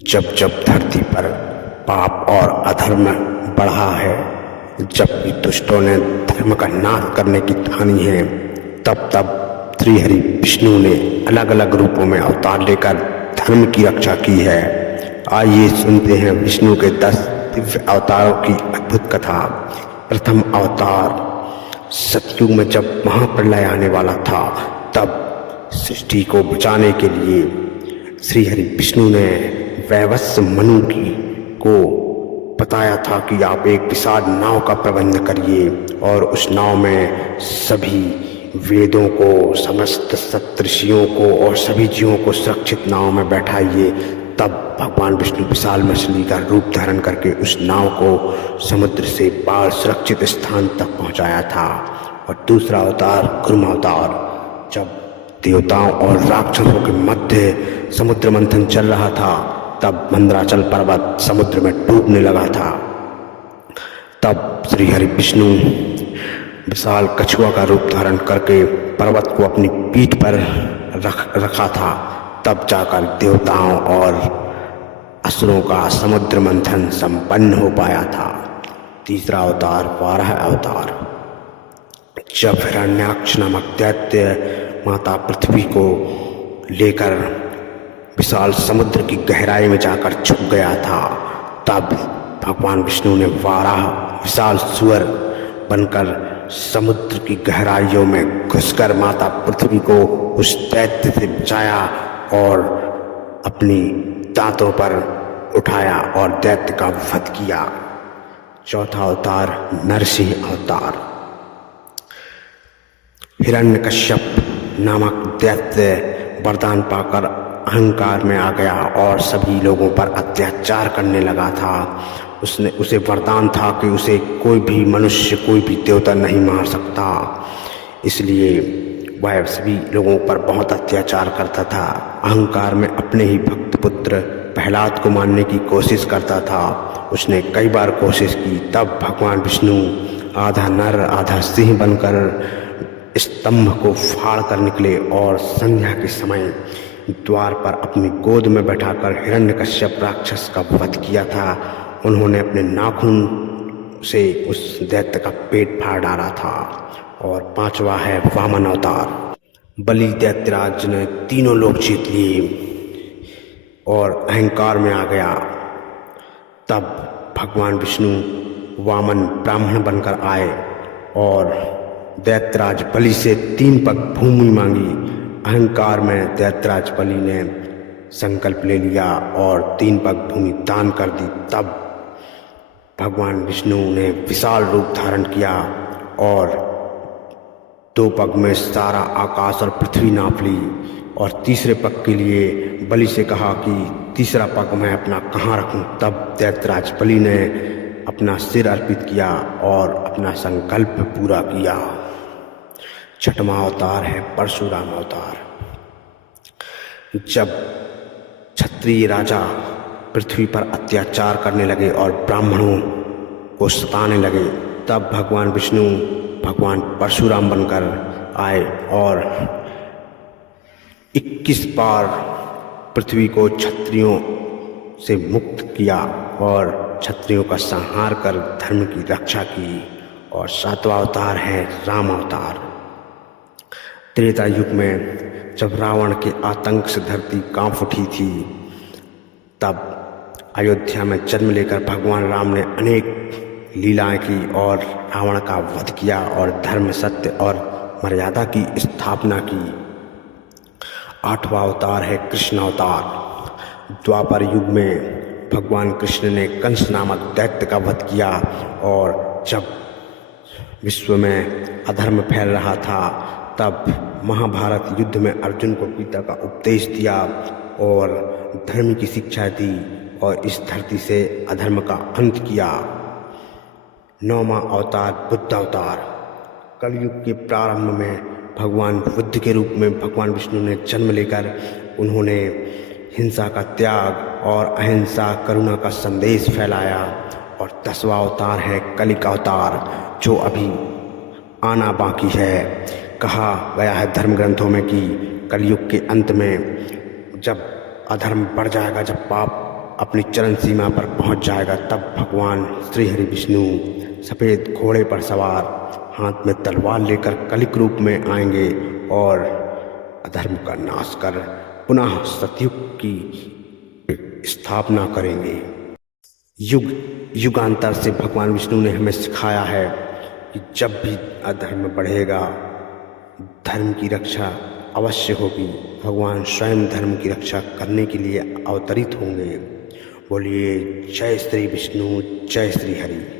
जब जब धरती पर पाप और अधर्म बढ़ा है, जब भी दुष्टों ने धर्म का नाश करने की ठानी है, तब तब श्रीहरि विष्णु ने अलग अलग रूपों में अवतार लेकर धर्म की रक्षा की है। आइए सुनते हैं विष्णु के 10 दिव्य अवतारों की अद्भुत कथा। प्रथम अवतार, सतयुग में जब महाप्रलय आने वाला था, तब सृष्टि को बचाने के लिए श्रीहरि विष्णु ने वैवस्व मनु को बताया था कि आप एक विशाल नाव का प्रबंध करिए और उस नाव में सभी वेदों को, समस्त सप्तऋषियों को और सभी जीवों को सुरक्षित नाव में बैठाइए। तब भगवान विष्णु विशाल मछली का रूप धारण करके उस नाव को समुद्र से पार सुरक्षित स्थान तक पहुंचाया था। और दूसरा अवतार, कुर्म अवतार, जब देवताओं और राक्षसों के मध्य समुद्र मंथन चल रहा था, तब मंदराचल पर्वत समुद्र में डूबने लगा था। तब श्रीहरि विष्णु विशाल कछुआ का रूप धारण करके पर्वत को अपनी पीठ पर रखा था। तब जाकर देवताओं और असुरों का समुद्र मंथन संपन्न हो पाया था। तीसरा अवतार, वाराह अवतार, जब हिरण्याक्ष नामक दैत्य माता पृथ्वी को लेकर विशाल समुद्र की गहराई में जाकर छुप गया था, तब भगवान विष्णु ने वाराह विशाल सुअर बनकर समुद्र की गहराइयों में घुसकर माता पृथ्वी को उस दैत्य से बचाया और अपनी दांतों पर उठाया और दैत्य का वध किया। चौथा अवतार, नरसिंह अवतार, हिरण्यकश्यप नामक दैत्य वरदान पाकर अहंकार में आ गया और सभी लोगों पर अत्याचार करने लगा था। उसे वरदान था कि उसे कोई भी मनुष्य, कोई भी देवता नहीं मार सकता, इसलिए वह सभी लोगों पर बहुत अत्याचार करता था। अहंकार में अपने ही भक्त पुत्र प्रहलाद को मारने की कोशिश करता था। उसने कई बार कोशिश की। तब भगवान विष्णु आधा नर आधा सिंह बनकर स्तंभ को फाड़ कर निकले और संध्या के समय द्वार पर अपनी गोद में बैठाकर हिरण्यकश्यप राक्षस का वध किया था। उन्होंने अपने नाखून से उस दैत्य का पेट फाड़ डाला था। और पांचवा है वामन अवतार। बलि दैत्यराज ने तीनों लोक जीत लिए और अहंकार में आ गया। तब भगवान विष्णु वामन ब्राह्मण बनकर आए और दैत्यराज बलि से 3 पग भूमि मांगी। अहंकार में दैत्यराज बलि ने संकल्प ले लिया और 3 पग भूमि दान कर दी। तब भगवान विष्णु ने विशाल रूप धारण किया और 2 पग में सारा आकाश और पृथ्वी नाप ली। और तीसरे पग के लिए बलि से कहा कि तीसरा पग मैं अपना कहाँ रखूं। तब दैत्यराज बलि ने अपना सिर अर्पित किया और अपना संकल्प पूरा किया। छठवां अवतार है परशुराम अवतार। जब क्षत्रिय राजा पृथ्वी पर अत्याचार करने लगे और ब्राह्मणों को सताने लगे, तब भगवान विष्णु भगवान परशुराम बनकर आए और 21 बार पृथ्वी को क्षत्रियों से मुक्त किया और क्षत्रियों का संहार कर धर्म की रक्षा की। और 7वां अवतार है राम अवतार। त्रेता युग में जब रावण के आतंक से धरती कांप उठी थी, तब अयोध्या में जन्म लेकर भगवान राम ने अनेक लीलाएं की और रावण का वध किया और धर्म, सत्य और मर्यादा की स्थापना की। 8वां अवतार है कृष्ण अवतार। द्वापर युग में भगवान कृष्ण ने कंस नामक दैत्य का वध किया और जब विश्व में अधर्म फैल रहा था, तब महाभारत युद्ध में अर्जुन को गीता का उपदेश दिया और धर्म की शिक्षा दी और इस धरती से अधर्म का अंत किया। 9वां अवतार, बुद्ध अवतार। कलयुग के प्रारंभ में भगवान बुद्ध के रूप में भगवान विष्णु ने जन्म लेकर उन्होंने हिंसा का त्याग और अहिंसा, करुणा का संदेश फैलाया। और 10वां अवतार है कलिक अवतार, जो अभी आना बाकी है। कहा गया है धर्म ग्रंथों में कि कलयुग के अंत में जब अधर्म बढ़ जाएगा, जब पाप अपनी चरण सीमा पर पहुंच जाएगा, तब भगवान श्री हरि विष्णु सफ़ेद घोड़े पर सवार हाथ में तलवार लेकर कलिक रूप में आएंगे और अधर्म का नाश कर पुनः सतयुग की स्थापना करेंगे। युग युगांतर से भगवान विष्णु ने हमें सिखाया है कि जब भी अधर्म बढ़ेगा, धर्म की रक्षा अवश्य होगी। भगवान स्वयं धर्म की रक्षा करने के लिए अवतरित होंगे। बोलिए जय श्री विष्णु, जय श्री हरि।